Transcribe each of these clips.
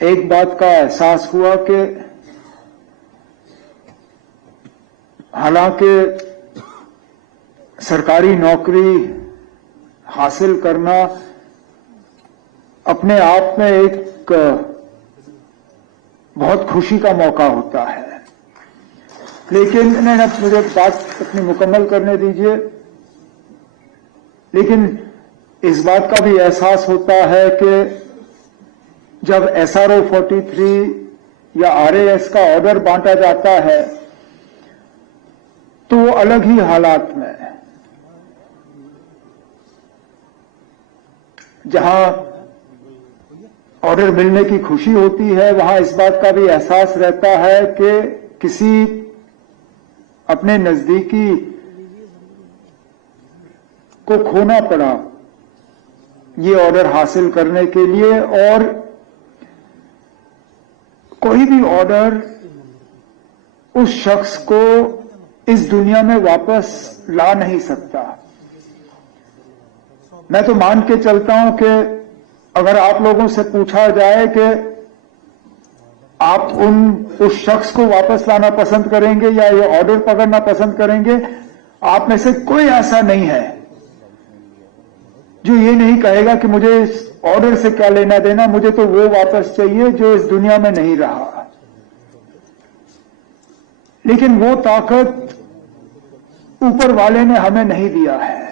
एक बात का एहसास हुआ कि हालांकि सरकारी नौकरी हासिल करना अपने आप में एक बहुत खुशी का मौका होता है, लेकिन नहीं, मुझे बात अपनी मुकम्मल करने दीजिए। लेकिन इस बात का भी एहसास होता है कि जब SRO 43 या RAS का ऑर्डर बांटा जाता है तो वो अलग ही हालात में, जहां ऑर्डर मिलने की खुशी होती है, वहां इस बात का भी एहसास रहता है कि किसी अपने नजदीकी को खोना पड़ा ये ऑर्डर हासिल करने के लिए, और कोई भी ऑर्डर उस शख्स को इस दुनिया में वापस ला नहीं सकता। मैं तो मान के चलता हूं कि अगर आप लोगों से पूछा जाए कि आप उस शख्स को वापस लाना पसंद करेंगे या ये ऑर्डर पकड़ना पसंद करेंगे, आप में से कोई ऐसा नहीं है जो ये नहीं कहेगा कि मुझे इस ऑर्डर से क्या लेना देना, मुझे तो वो वापस चाहिए जो इस दुनिया में नहीं रहा। लेकिन वो ताकत ऊपर वाले ने हमें नहीं दिया है।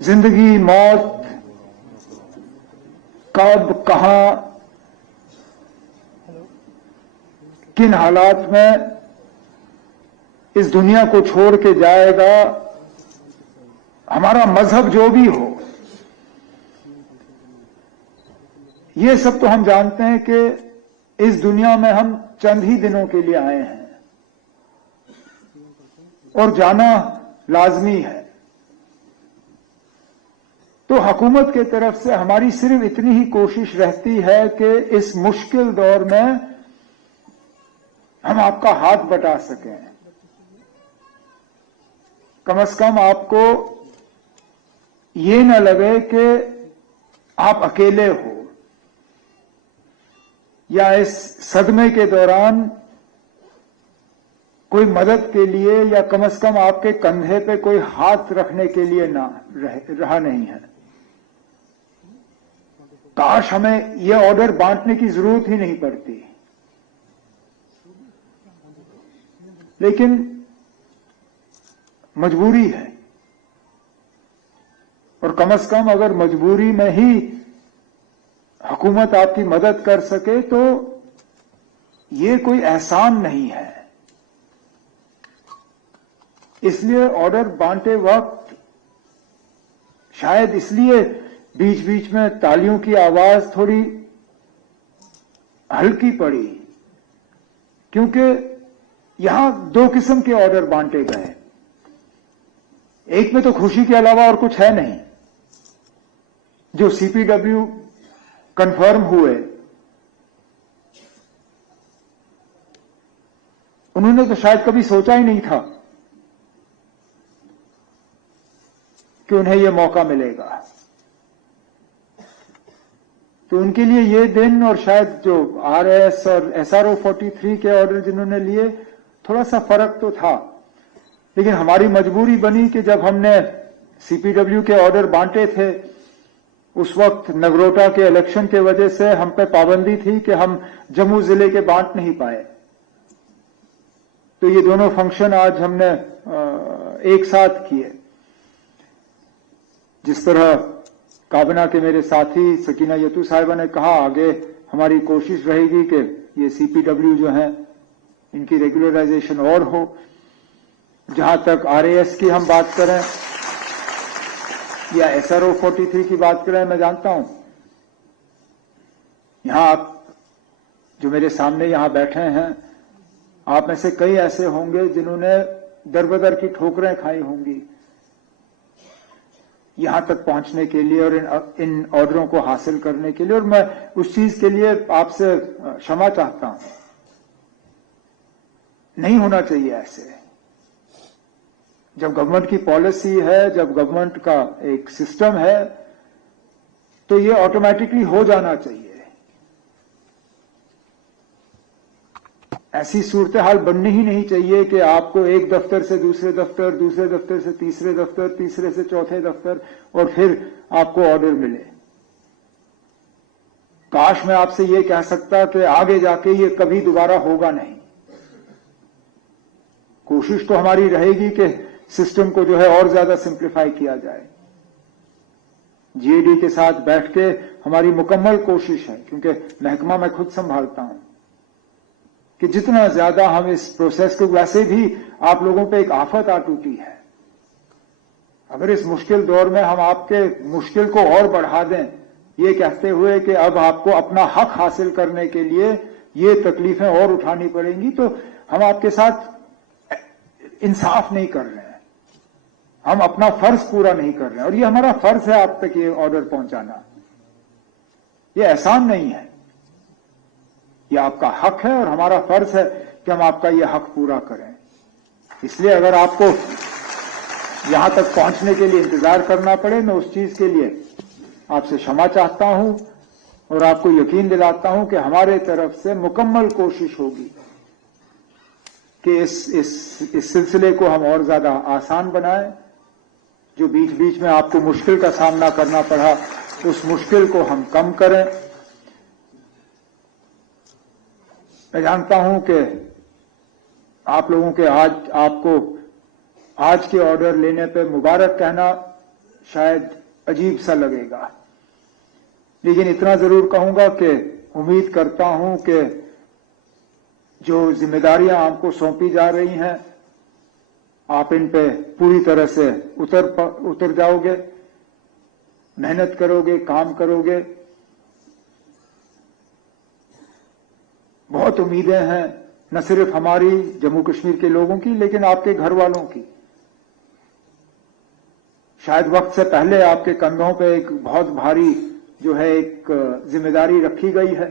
जिंदगी मौत कब कहां किन हालात में इस दुनिया को छोड़ के जाएगा, हमारा मजहब जो भी हो, ये सब तो हम जानते हैं कि इस दुनिया में हम चंद ही दिनों के लिए आए हैं और जाना लाजमी है। तो हुकूमत की तरफ से हमारी सिर्फ इतनी ही कोशिश रहती है कि इस मुश्किल दौर में हम आपका हाथ बटा सकें, कम से कम आपको ये न लगे कि आप अकेले हो, या इस सदमे के दौरान कोई मदद के लिए या कम से कम आपके कंधे पे कोई हाथ रखने के लिए ना रहा नहीं है। काश हमें यह ऑर्डर बांटने की जरूरत ही नहीं पड़ती, लेकिन मजबूरी है, और कम से कम अगर मजबूरी में ही हुकूमत आपकी मदद कर सके तो ये कोई एहसान नहीं है। इसलिए ऑर्डर बांटे वक्त शायद इसलिए बीच बीच में तालियों की आवाज थोड़ी हल्की पड़ी, क्योंकि यहां दो किस्म के ऑर्डर बांटे गए। एक में तो खुशी के अलावा और कुछ है नहीं। जो CPW कंफर्म हुए, उन्होंने तो शायद कभी सोचा ही नहीं था कि उन्हें यह मौका मिलेगा। तो उनके लिए ये दिन, और शायद जो RAS और SRO 43 के ऑर्डर जिन्होंने लिए, थोड़ा सा फर्क तो था। लेकिन हमारी मजबूरी बनी कि जब हमने CPW के ऑर्डर बांटे थे, उस वक्त नगरोटा के इलेक्शन के वजह से हम पे पाबंदी थी कि हम जम्मू जिले के बांट नहीं पाए। तो ये दोनों फंक्शन आज हमने एक साथ किए। जिस तरह काबना के मेरे साथी सकीना यतू साहिबा ने कहा, आगे हमारी कोशिश रहेगी कि ये CPW जो है इनकी रेगुलराइजेशन और हो। जहां तक RAS की हम बात करें या SRO 43 की बात करें, मैं जानता हूं यहां आप जो मेरे सामने यहां बैठे हैं, आप में से कई ऐसे होंगे जिन्होंने दर-बदर की ठोकरें खाई होंगी यहां तक पहुंचने के लिए और इन ऑर्डरों को हासिल करने के लिए, और मैं उस चीज के लिए आपसे क्षमा चाहता हूं। नहीं होना चाहिए ऐसे। जब गवर्नमेंट की पॉलिसी है, जब गवर्नमेंट का एक सिस्टम है, तो ये ऑटोमेटिकली हो जाना चाहिए। ऐसी सूरत हाल बननी ही नहीं चाहिए कि आपको एक दफ्तर से दूसरे दफ्तर, दूसरे दफ्तर से तीसरे दफ्तर, तीसरे से चौथे दफ्तर और फिर आपको ऑर्डर मिले। काश मैं आपसे ये कह सकता कि आगे जाके ये कभी दोबारा होगा नहीं। कोशिश तो हमारी रहेगी कि सिस्टम को जो है और ज्यादा सिंप्लीफाई किया जाए। जीएडी के साथ बैठ के हमारी मुकम्मल कोशिश है, क्योंकि महकमा मैं खुद संभालता हूं, कि जितना ज्यादा हम इस प्रोसेस को, वैसे भी आप लोगों पे एक आफत आ टूटी है, अगर इस मुश्किल दौर में हम आपके मुश्किल को और बढ़ा दें ये कहते हुए कि अब आपको अपना हक हासिल करने के लिए ये तकलीफें और उठानी पड़ेंगी, तो हम आपके साथ इंसाफ नहीं कर रहे हैं, हम अपना फर्ज पूरा नहीं कर रहे हैं। और ये हमारा फर्ज है आप तक ये ऑर्डर पहुंचाना, ये एहसान नहीं है, ये आपका हक है और हमारा फर्ज है कि हम आपका ये हक पूरा करें। इसलिए अगर आपको यहां तक पहुंचने के लिए इंतजार करना पड़े, मैं उस चीज के लिए आपसे क्षमा चाहता हूं और आपको यकीन दिलाता हूं कि हमारे तरफ से मुकम्मल कोशिश होगी कि इस सिलसिले को हम और ज्यादा आसान बनाएं। जो बीच बीच में आपको मुश्किल का सामना करना पड़ा, उस मुश्किल को हम कम करें। मैं जानता हूं कि आप लोगों के आपको आज के ऑर्डर लेने पे मुबारक कहना शायद अजीब सा लगेगा, लेकिन इतना जरूर कहूंगा कि उम्मीद करता हूं कि जो जिम्मेदारियां आपको सौंपी जा रही हैं आप इन पे पूरी तरह से उतर जाओगे, मेहनत करोगे, काम करोगे। बहुत उम्मीदें हैं, न सिर्फ हमारी जम्मू कश्मीर के लोगों की, लेकिन आपके घर वालों की। शायद वक्त से पहले आपके कंधों पे एक बहुत भारी जो है एक जिम्मेदारी रखी गई है।